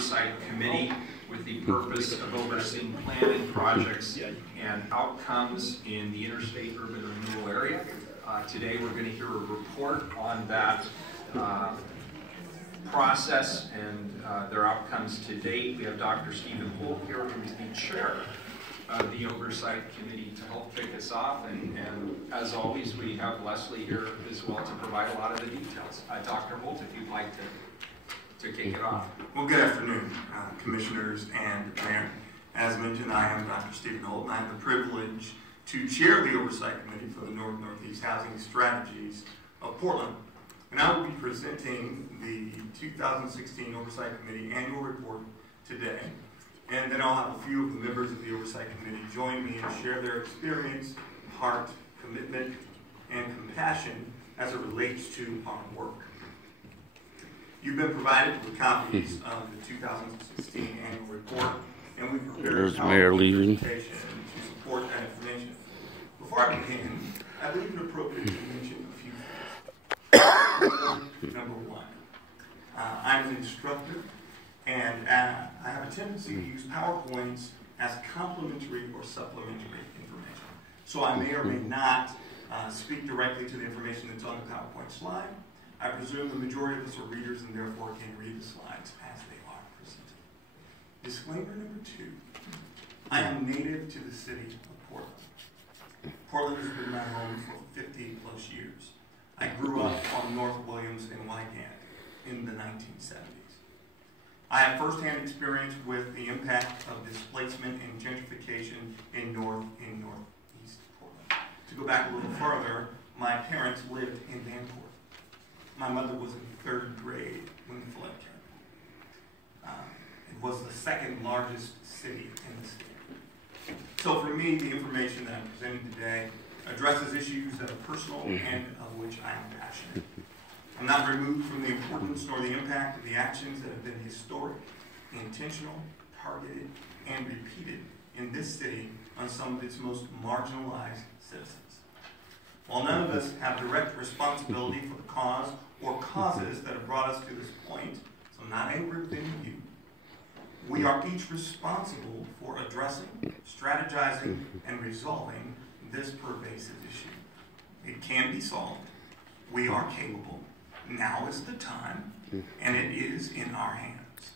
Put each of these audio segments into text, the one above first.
Oversight Committee with the purpose of overseeing planning projects and outcomes in the interstate urban renewal area. Today we're going to hear a report on that process and their outcomes to date. We have Dr. Stephen Holt here, who's the chair of the Oversight Committee, to help kick us off. And as always, we have Leslie here as well to provide a lot of the details. Dr. Holt, if you'd like to kick it off. Well, good afternoon, commissioners and mayor. As mentioned, I am Dr. Stephen Holt, and I have the privilege to chair the Oversight Committee for the North-Northeast Housing Strategies of Portland. And I will be presenting the 2016 Oversight Committee annual report today. And then I'll have a few of the members of the Oversight Committee join me and share their experience, heart, commitment, and compassion as it relates to our work. You've been provided with copies of the 2016 annual report, and we've prepared a presentation to support that information. Before I begin, I believe it appropriate to mention a few things. Number one, I'm an instructor, and I have a tendency to use PowerPoints as complementary or supplementary information. So I may or may not speak directly to the information that's on the PowerPoint slide. I presume the majority of us are readers and therefore can read the slides as they are presented. Disclaimer number two, I am native to the city of Portland. Portland has been my home for 50 plus years. I grew up on North Williams and Wygant in the 1970s. I have firsthand experience with the impact of displacement and gentrification in Northeast Portland. To go back a little further, my parents lived in Danforth. My mother was in third grade when the flood came. It was the second largest city in the state. So for me, the information that I'm presenting today addresses issues that are personal and of which I am passionate. I'm not removed from the importance nor the impact of the actions that have been historic, intentional, targeted, and repeated in this city on some of its most marginalized citizens. While none of us have direct responsibility for the cause or causes that have brought us to this point, so I'm not angry with any of you, we are each responsible for addressing, strategizing, and resolving this pervasive issue. It can be solved. We are capable. Now is the time, and it is in our hands.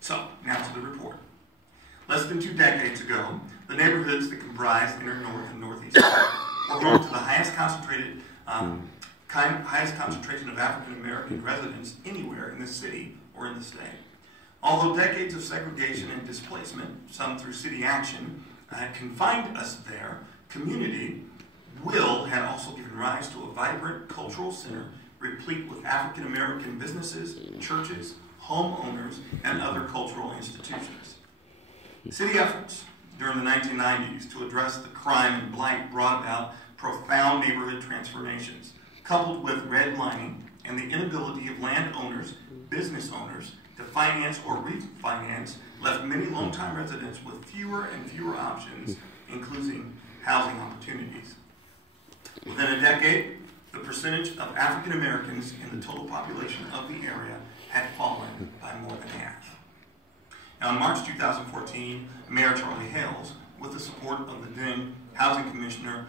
So, now to the report. Less than 2 decades ago, the neighborhoods that comprise inner north and northeast were home to the highest concentration of African American residents anywhere in the city or in the state. Although decades of segregation and displacement, some through city action, had confined us there, community will had also given rise to a vibrant cultural center replete with African American businesses, churches, homeowners, and other cultural institutions. City efforts during the 1990s to address the crime and blight brought about profound neighborhood transformations, coupled with redlining and the inability of landowners, business owners, to finance or refinance, left many longtime residents with fewer and fewer options, including housing opportunities. Within a decade, the percentage of African Americans in the total population of the area had fallen by more than half. Now, in March 2014, Mayor Charlie Hales, with the support of the then Housing Commissioner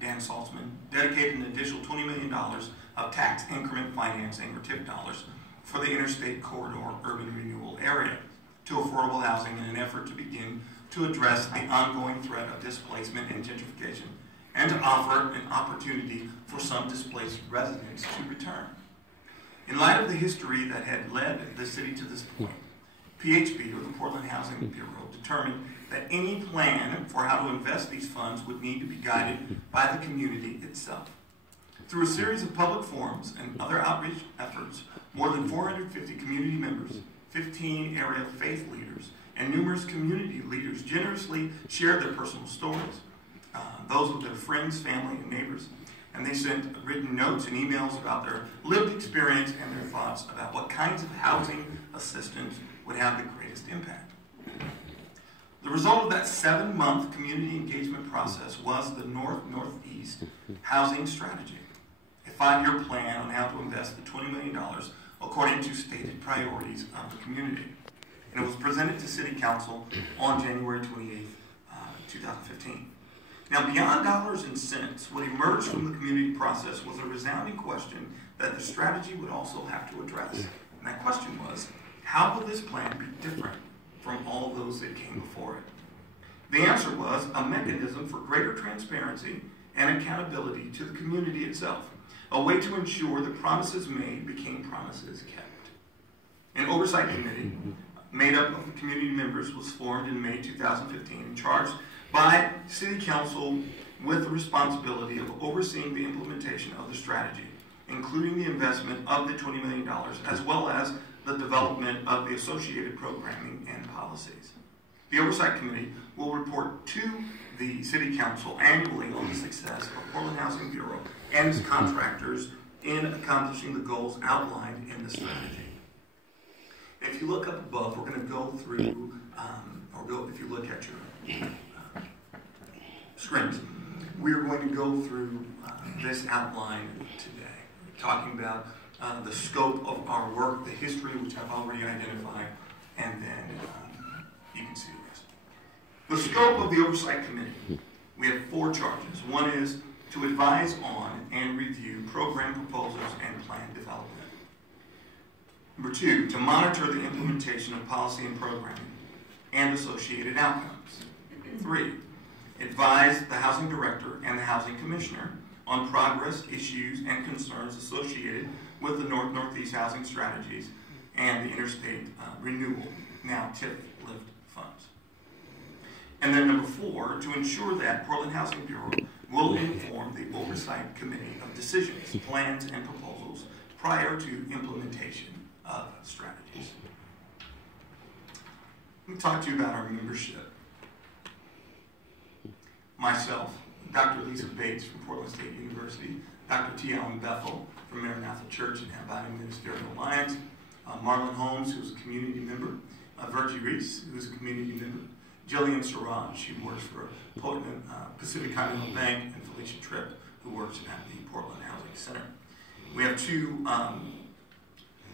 Dan Saltzman, dedicated an additional $20 million of tax increment financing, or TIP dollars, for the interstate corridor urban renewal area to affordable housing in an effort to begin to address the ongoing threat of displacement and gentrification, and to offer an opportunity for some displaced residents to return. In light of the history that had led the city to this point, PHB, or the Portland Housing Bureau, determined that any plan for how to invest these funds would need to be guided by the community itself. Through a series of public forums and other outreach efforts, more than 450 community members, 15 area faith leaders, and numerous community leaders generously shared their personal stories, those of their friends, family, and neighbors, and they sent written notes and emails about their lived experience and their thoughts about what kinds of housing assistance would have the greatest impact. The result of that 7-month community engagement process was the North-Northeast Housing Strategy, a 5-year plan on how to invest the $20 million according to stated priorities of the community. and it was presented to City Council on January 28th, 2015. Now, beyond dollars and cents, what emerged from the community process was a resounding question that the strategy would also have to address. And that question was, how will this plan be different from all those that came before it? The answer was a mechanism for greater transparency and accountability to the community itself, a way to ensure that promises made became promises kept. An oversight committee made up of community members was formed in May 2015 and charged by City Council with the responsibility of overseeing the implementation of the strategy, including the investment of the $20 million, as well as the development of the associated programming and policies. The Oversight Committee will report to the City Council annually on the success of Portland Housing Bureau and its contractors in accomplishing the goals outlined in the strategy. If you look up above, we're going to go through, if you look at your screens, we're going to go through this outline today, talking about the scope of our work, the history, which I've already identified, and then you can see this. The scope of the Oversight Committee, we have 4 charges. One is to advise on and review program proposals and plan development. Number 2, to monitor the implementation of policy and programming and associated outcomes. 3, advise the Housing Director and the Housing Commissioner on progress, issues, and concerns associated with the North-Northeast housing strategies and the interstate renewal, now TIF-LIFT funds. And then number 4, to ensure that Portland Housing Bureau will inform the Oversight Committee of decisions, plans, and proposals prior to implementation of strategies. Let me talk to you about our membership. Myself, Dr. Lisa Bates from Portland State University, Dr. T. Allen Bethel from Maranatha Church and Abiding Ministerial Alliance, Marlon Holmes, who's a community member, Virgie Reese, who's a community member, Jillian Siraj, who works for Portland Pacific Continental Bank, and Felicia Tripp, who works at the Portland Housing Center. We have 2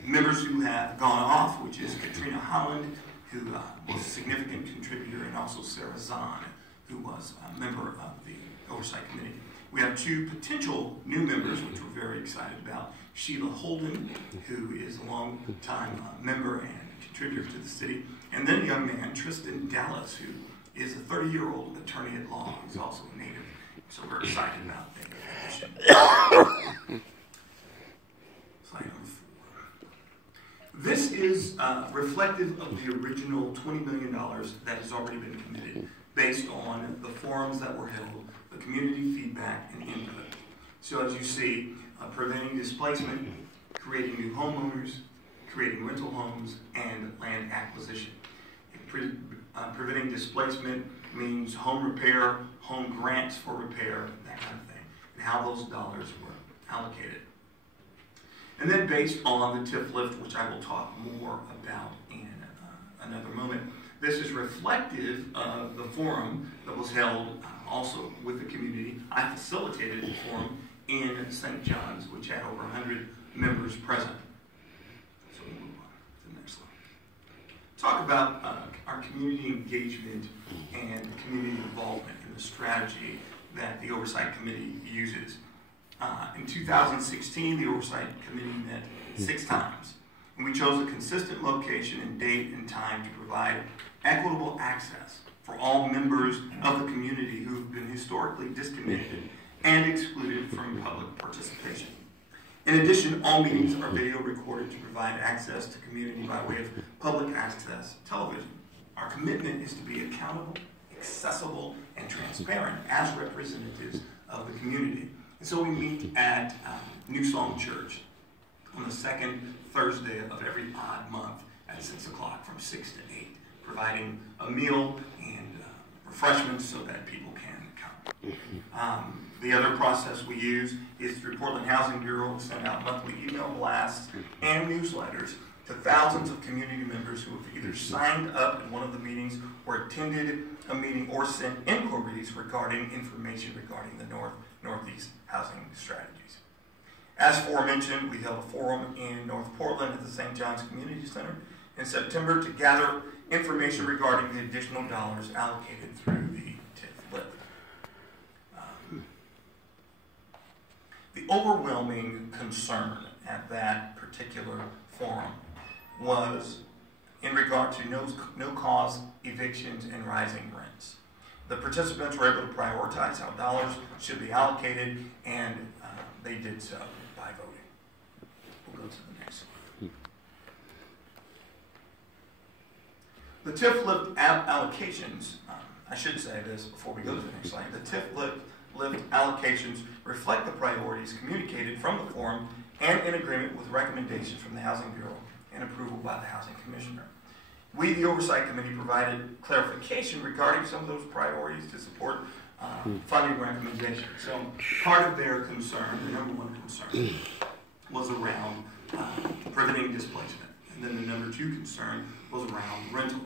members who have gone off, which is Katrina Holland, who was a significant contributor, and also Sarah Zahn, who was a member of the Oversight Committee. We have 2 potential new members, which we're very excited about. Sheila Holden, who is a long-time member and contributor to the city, and then a young man, Tristan Dallas, who is a 30-year-old attorney at law, who's also a native. So we're excited about that addition. Slide number 4. This is reflective of the original $20 million that has already been committed, based on the forums that were held, the community feedback, and input. So as you see, preventing displacement, creating new homeowners, creating rental homes, and land acquisition. Preventing displacement means home repair, home grants for repair, that kind of thing, and how those dollars were allocated. And then based on the TIF-LIFT, which I will talk more about in another moment, this is reflective of the forum that was held also with the community. I facilitated the forum in St. John's, which had over 100 members present. So we'll move on to the next slide. Talk about our community engagement and community involvement in the strategy that the Oversight Committee uses. In 2016, the Oversight Committee met 6 times, and we chose a consistent location and date and time to provide equitable access for all members of the community who've been historically disconnected and excluded from public participation. In addition, all meetings are video recorded to provide access to community by way of public access television. Our commitment is to be accountable, accessible, and transparent as representatives of the community. And so we meet at New Song Church on the 2nd Thursday of every odd month at 6 o'clock from 6 to 8, providing a meal and refreshments so that people can come. The other process we use is through Portland Housing Bureau. We send out monthly email blasts and newsletters to thousands of community members who have either signed up in one of the meetings or attended a meeting or sent inquiries regarding information regarding the Northeast housing strategies. As aforementioned, we held a forum in North Portland at the St. John's Community Center in September to gather information regarding the additional dollars allocated through the TIF LIP. The overwhelming concern at that particular forum was in regard to no-cause evictions and rising rents. The participants were able to prioritize how dollars should be allocated, and they did so by voting. We'll go to the next slide. The TIF LIP allocations, I should say this before we go to the next slide, the TIF LIP allocations reflect the priorities communicated from the forum and in agreement with recommendations from the Housing Bureau and approval by the Housing Commissioner. We, the Oversight Committee, provided clarification regarding some of those priorities to support funding recommendations. So part of their concern, the number one concern, was around preventing displacement. And then the number two concern was around rental.